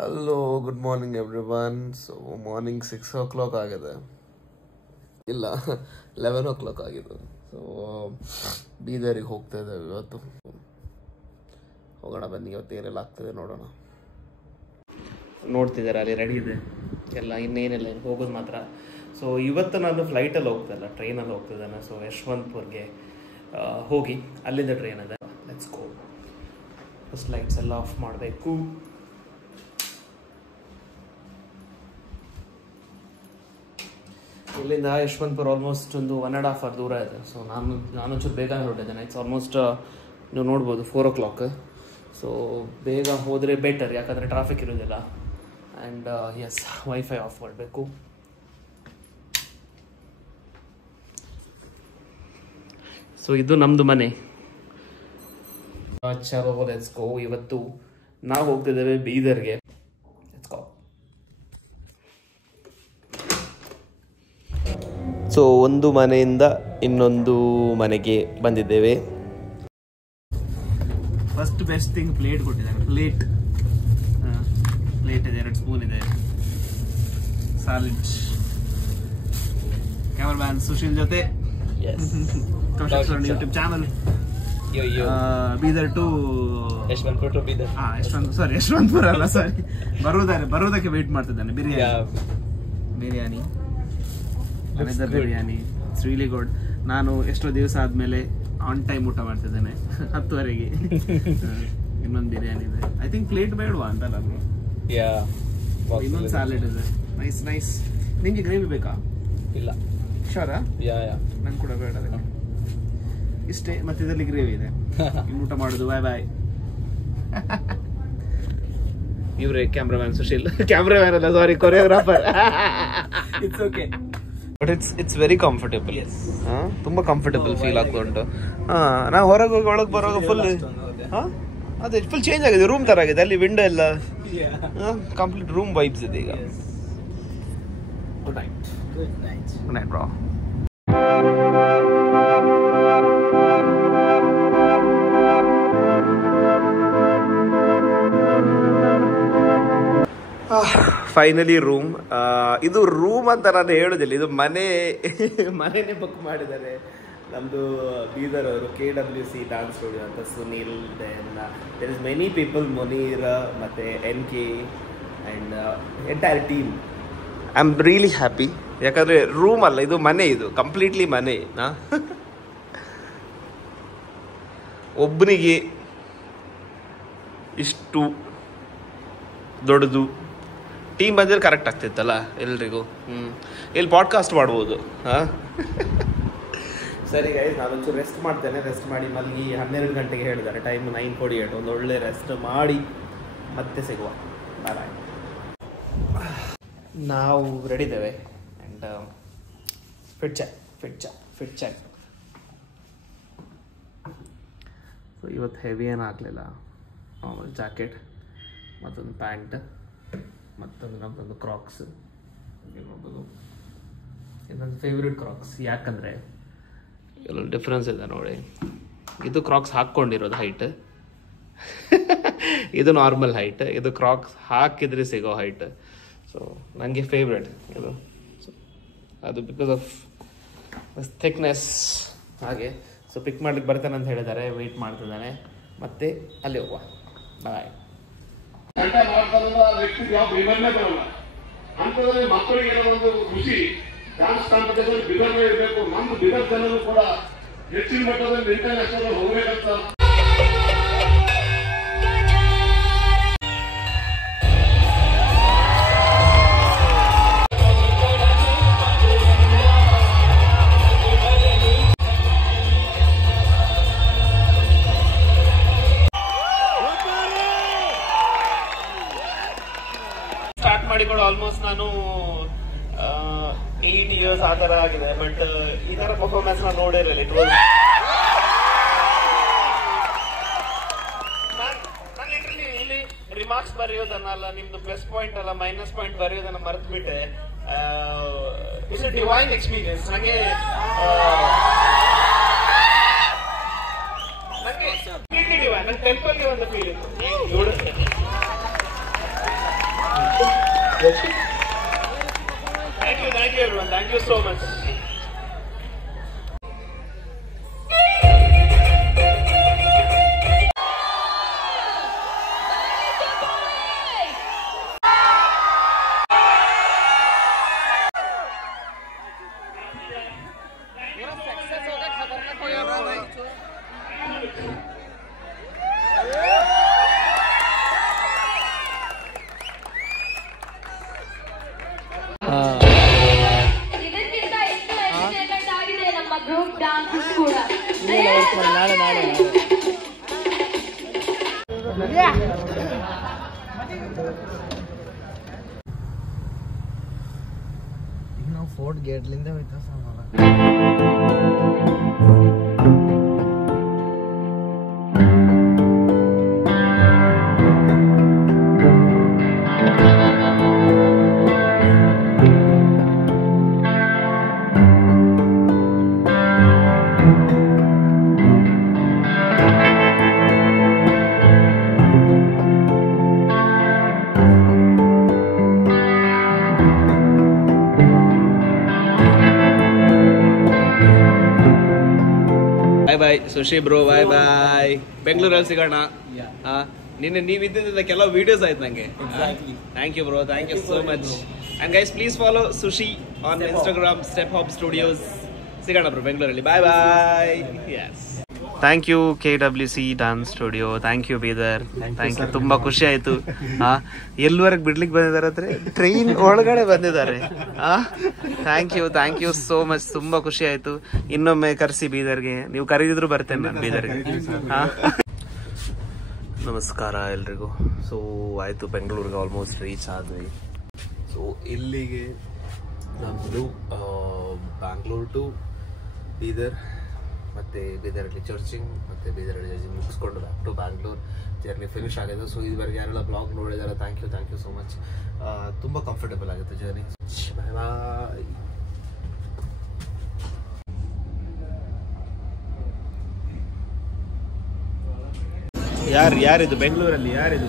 Hello, good morning everyone. So morning 6 o'clock ಆಗಿದೆ, ಇಲ್ಲ 11 o'clock ಆಗಿದೆ. ಸೊ ಬೀದರಿಗೆ ಹೋಗ್ತಾ ಇದ್ದೇವೆ ಇವತ್ತು. ಹೋಗೋಣ ಬನ್ನಿ, ಇವತ್ತು ಏನೆಲ್ಲ ಆಗ್ತದೆ ನೋಡೋಣ. ನೋಡ್ತಿದ್ದಾರೆ ಅಲ್ಲಿ ರೆಡಿ ಇದೆ ಎಲ್ಲ, ಇನ್ನೇನಿಲ್ಲ, ಇನ್ನು ಹೋಗೋದು ಮಾತ್ರ. ಸೊ ಇವತ್ತು ನಾನು ಫ್ಲೈಟಲ್ಲಿ ಹೋಗ್ತಾ ಇಲ್ಲ, ಟ್ರೈನಲ್ಲಿ ಹೋಗ್ತಿದ್ದಾನೆ. ಸೊ ಯಶವಂತಪುರ್ಗೆ ಹೋಗಿ ಅಲ್ಲಿಂದ ಟ್ರೈನ್ ಇದೆ. Let's go. ಫಸ್ಟ್ ಲೈಟ್ಸ್ ಎಲ್ಲ ಆಫ್ ಮಾಡಬೇಕು. ಇಲ್ಲಿಂದ ಯಶವಂತಪುರ ಆಲ್ಮೋಸ್ಟ್ ಒಂದು 1.5 hour ದೂರ ಇದೆ. ಸೊ ನಾನು ಚೂರು ಬೇಗ ಹೊರಟಿದ್ದೇನೆ. ಇಟ್ಸ್ ಆಲ್ಮೋಸ್ಟ್ ನೀವು ನೋಡ್ಬೋದು 4 o'clock. ಸೊ ಬೇಗ ಹೋದರೆ ಬೆಟರ್, ಯಾಕಂದರೆ ಟ್ರಾಫಿಕ್ ಇರೋದಿಲ್ಲ. ಆ್ಯಂಡ್ ಎಸ್, ವೈಫೈ ಆಫ್ ಮಾಡಬೇಕು. ಸೊ ಇದು ನಮ್ಮದು ಮನೆ. ಚಲೋ, ಲೆಟ್ಸ್ ಗೋ. ಇವತ್ತು ನಾವು ಹೋಗ್ತಿದ್ದೇವೆ ಬೀದರ್ಗೆ. Let's go. ಸೊ ಒಂದು ಮನೆಯಿಂದ ಇನ್ನೊಂದು ಮನೆಗೆ ಬಂದಿದ್ದೇವೆ. ಫಸ್ಟ್ ಬೆಸ್ಟ್ ಥಿಂಗ್ ಪ್ಲೇಟ್ ಕೊಟ್ಟಿದ್ದಾರೆ. ಪ್ಲೇಟ್ ಇದೆ, 2 ಸ್ಪೂನ್ ಇದೆ, ಸಾಲಿಡ್. ಕ್ಯಾಮರಾಮ್ಯಾನ್ ಸುಶೀಲ್ ಜೊತೆ YouTube channel Bidar to Yeshwantpur to Bidar. Yeshwantpur ಅಲ್ಲ, ಸಾರಿ, ಬರುವುದಕ್ಕೆ ವೇಟ್ ಮಾಡ್ತಿದ್ದಾನೆ. Biryani biryani it's really good. ನಾನು ಎಷ್ಟೋ ದಿವಸ ಆದ್ಮೇಲೆ ಆನ್ ಟೈಮ್ ಊಟ ಮಾಡ್ತಿದ್ದೇನೆ, 10:30ಗೆ. ಇನ್ನೊಂದು ಬಿರಿಯಾನಿ ಇದೆ. ಐ ಥಿಂಕ್ ಪ್ಲೇಟ್ ಬೇಡವಾ ಅಂತ ನಾನು. ಇನ್ನೊಂದು ಸಾಲೆಡ್ ಇದೆ. Nice nice. ನಿಂಗೆ ಗ್ರೇವಿ ಬೇಕಾ? ಇಲ್ಲ. ಶೋರಾ? ನಂಗೆ ಕೂಡ ಬೇಡ. ಇಷ್ಟೇ, ಮತ್ತೆ ಇದರಲ್ಲಿ ಗ್ರೇವಿ ಇದೆ. ಇನ್ನು ಊಟ ಮಾಡೋದು. ಬಾಯ್ ಬಾಯ್. ಇವ್ರೆ ಕ್ಯಾಮ್ರಾಮ್ಯಾನ್ ಸುಶೀಲ್. ಕ್ಯಾಮ್ರಾಮ್ಯಾನ್ ಅಲ್ಲ, sorry, choreographer. It's okay, but it's very comfortable. ತುಂಬಾ ಕಂಫರ್ಟೇಬಲ್ ಫೀಲ್ ಆಗ್ತಾ ಉಂಟು. ನಾವು ಹೊರಗೆ ಹೋಗಿ ಒಳಗೆ ಬರುವಾಗ ಫುಲ್ ಅದೇ ಫುಲ್ ಚೇಂಜ್ ಆಗಿದೆ, ರೂಮ್ ತರ ಆಗಿದೆ. ಅಲ್ಲಿ ವಿಂಡೋ ಎಲ್ಲ ಕಂಪ್ಲೀಟ್ ರೂಮ್ ವೈಬ್ಸ್ ಇದೆ ಈಗ. Good night bro. Finally room. ಇದು ರೂಮ್ ಅಂತ ನಾನು ಹೇಳುದಿಲ್ಲ, ಇದು ಮನೆನೇ ಬುಕ್ ಮಾಡಿದ್ದಾರೆ ನಮ್ದು ಬೀದರ್ ಅವರು. KWC ಡಾನ್ಸ್ ಸ್ಟುಡಿಯೋ ಅಂತ Sunil. There is many people, Munir ಮತ್ತೆ NK and entire team. I am really happy, ಯಾಕಂದರೆ ರೂಮ್ ಅಲ್ಲ, ಇದು ಮನೆ, ಇದು ಕಂಪ್ಲೀಟ್ಲಿ ಮನೆ. ಒಬ್ಬನಿಗೆ ಇಷ್ಟು ದೊಡ್ಡದು ಟೀಮ್ ಬಂದರೆ ಕರೆಕ್ಟ್ ಆಗ್ತಿತ್ತಲ್ಲ ಎಲ್ರಿಗೂ. ಇಲ್ಲಿ ಪಾಡ್ಕಾಸ್ಟ್ ಮಾಡ್ಬೋದು. ಸರಿ ಗೈಸ್, ನಾನೊಂಚೂರು ರೆಸ್ಟ್ ಮಾಡ್ತೇನೆ. ರೆಸ್ಟ್ ಮಾಡಿ ಮಲಗಿ 12 ಗಂಟೆಗೆ ಹೇಳಿದ್ದಾರೆ, ಟೈಮ್ 9:48. ಒಂದು ಒಳ್ಳೆ ರೆಸ್ಟ್ ಮಾಡಿ ಮತ್ತೆ ಸಿಗುವ. ಬಾಯ್. ನಾವು ರೆಡಿ ಇದ್ದೇವೆ. And fit check. ಸೊ ಇವತ್ತು ಹೆವಿ ಏನು ಆಗಲಿಲ್ಲ. ನಾರ್ಮಲ್ ಜಾಕೆಟ್, ಮತ್ತೊಂದು ಪ್ಯಾಂಟ್, ಮತ್ತೊಂದು ನಮ್ಮದೊಂದು ಕ್ರಾಕ್ಸ್. ನೋಡ್ಬೋದು, ಇದೊಂದು ಫೇವ್ರೆಟ್ ಕ್ರಾಕ್ಸ್. ಯಾಕಂದರೆ ಇಲ್ಲೊಂದು ಡಿಫ್ರೆನ್ಸ್ ಇದೆ ನೋಡಿ. ಇದು ಕ್ರಾಕ್ಸ್ ಹಾಕ್ಕೊಂಡಿರೋದು ಹೈಟ್, ಇದು ನಾರ್ಮಲ್ ಹೈಟ್. ಇದು ಕ್ರಾಕ್ಸ್ ಹಾಕಿದ್ರೆ ಸಿಗೋ ಹೈಟ್. ಸೊ ನನಗೆ ಫೇವ್ರೆಟ್ ಇದು. ಅದು ಬಿಕಾಸ್ ಆಫ್ ಥಿಕ್ನೆಸ್ ಹಾಗೆ. ಸೊ ಪಿಕ್ ಮಾಡ್ಲಿಕ್ಕೆ ಬರ್ತಾನೆ ಅಂತ ಹೇಳಿದ್ದಾರೆ, ವೆಯ್ಟ್ ಮಾಡ್ತಿದ್ದಾನೆ. ಮತ್ತೆ ಅಲ್ಲಿ ಹೋಗುವ. ಬಾಯ್. ವ್ಯಕ್ತಿಗೆ ಯಾವ ವಿವರಣೆ ಬರಲ್ಲ. ಅಂತದ್ರಲ್ಲಿ ಮಕ್ಕಳಿಗೆ ಒಂದು ಖುಷಿ, ಡ್ಯಾನ್ಸ್ ಕಾಂಪಿಟೇಷನ್ ಬಿದರ್ನೇ ಇರಬೇಕು. ನಮ್ಮ ಬಿದರ್ ಜನರು ಕೂಡ ಹೆಚ್ಚಿನ ಮಟ್ಟದಲ್ಲಿ ಇಂಟರ್ನ್ಯಾಷನಲ್ ಹೋಗ್ಬೇಕಂತ. ಮಾಡಿಕೊಂಡು ಆಲ್ಮೋಸ್ಟ್ ನಾನು 8 years ಆ ಥರ ಆಗಿದೆ. ಬಟ್ ಈ ಥರ ಪರ್ಫಾರ್ಮೆನ್ಸ್ ನಾನು ನೋಡಿರಲಿಲ್ಲ. ಇಟ್ ವಾಸ್ ನಾನು ಲಿಟ್ರಲಿ ಇಲ್ಲಿ ರಿಮಾರ್ಕ್ಸ್ ಬರೆಯೋದನ್ನಲ್ಲ, ನಿಮ್ದು ಪ್ಲಸ್ ಪಾಯಿಂಟ್ ಅಲ್ಲ ಮೈನಸ್ ಪಾಯಿಂಟ್ ಬರೆಯೋದನ್ನ ಮರೆತು ಬಿಟ್ಟೆ. It's a divine experience. ನನಗೆ ಟೆಂಪಲ್ಗೆ ಒಂದು ಫೀಲ್ ಇತ್ತು. Thank you everyone. Thank you so much. ಇದಕ್ಕಿಂತ ಎಷ್ಟು ಎಂಟರ್ಟೈನ್ಮೆಂಟ್ ಆಗಿದೆ ನಮ್ಮ ಗ್ರೂಪ್ ಡಾನ್ಸ್ ಕೂಡ. ಈಗ ನಾವು ಫೋರ್ಟ್ ಗೇಟ್ಲಿಂದ ಹೋಯ್ತಾ ಬಾಯ್ ಸುಶಿ ಬ್ರೋ, ಬಾಯ್ ಬಾಯ್. ಬೆಂಗಳೂರಲ್ಲಿ ಸಿಗೋಣ. ನಿನ್ನೆ ನೀವಿದ್ದ ಕೆಲವು ವಿಡಿಯೋಸ್ ಆಯ್ತು ನಂಗೆ. Thank you bro, thank you so much. And guys please follow Sushi on Instagram, Step Hop Studios. ಸಿಗೋಣ ಬ್ರೋ ಬೆಂಗಳೂರಲ್ಲಿ. Bye bye. Yes, thank you KWC dance studio. Thank you Bidar. Thank you, ತುಂಬಾ ಖುಷಿ ಆಯ್ತು. ಎಲ್ಲಿವರೆಗೆ ಬಿಡ್ಲಿಕ್ಕೆ ಬಂದಿದ್ದಾರೆ ಅಂದ್ರೆ ಟ್ರೈನ್ ಒಳಗಡೆ ಬಂದಿದ್ದಾರೆ. Thank you so much. ತುಂಬಾ ಖುಷಿ ಆಯ್ತು. ಇನ್ನೊಮ್ಮೆ ಕರೆಸಿ ಬೀದರ್ಗೆ. ನೀವು ಕರೀದಿದ್ರು ಬರ್ತೇನೆ ನಾನು ಬೀದರ್ಗೆ. ನಮಸ್ಕಾರ ಎಲ್ರಿಗೂ. ಸೊ ಆಯ್ತು, ಬೆಂಗಳೂರಿಗೆ ಆಲ್ಮೋಸ್ಟ್ ರೀಚ್ ಆದ್ವಿ. ಸೊ ಇಲ್ಲಿಗೆ ನಮ್ಮದು ಬ್ಯಾಂಗ್ಳೂರ್ ಟು ಬೀದರ್, ಮತ್ತೆ ಬೀದರಲ್ಲಿ ಚರ್ಚಿಂಗ್, ಮತ್ತೆ ಬೀದರಲ್ಲಿ ಚರ್ಚಿಂಗ್ ಮುಗಿಸ್ಕೊಂಡು back to Bangalore journey finish ಆಗಿದೆ. ಸೊ ಇದುವರೆಗೆ ಯಾರೆಲ್ಲ ಬ್ಲಾಗ್ ನೋಡಿದಾರೆ ಥ್ಯಾಂಕ್ ಯು ಸೋ ಮಚ್. ತುಂಬ ಕಂಫರ್ಟಬಲ್ ಆಗುತ್ತೆ ಜರ್ನಿ. Bye bye. ಯಾರಿದು ಬೆಂಗಳೂರಲ್ಲಿ? ಯಾರಿದು?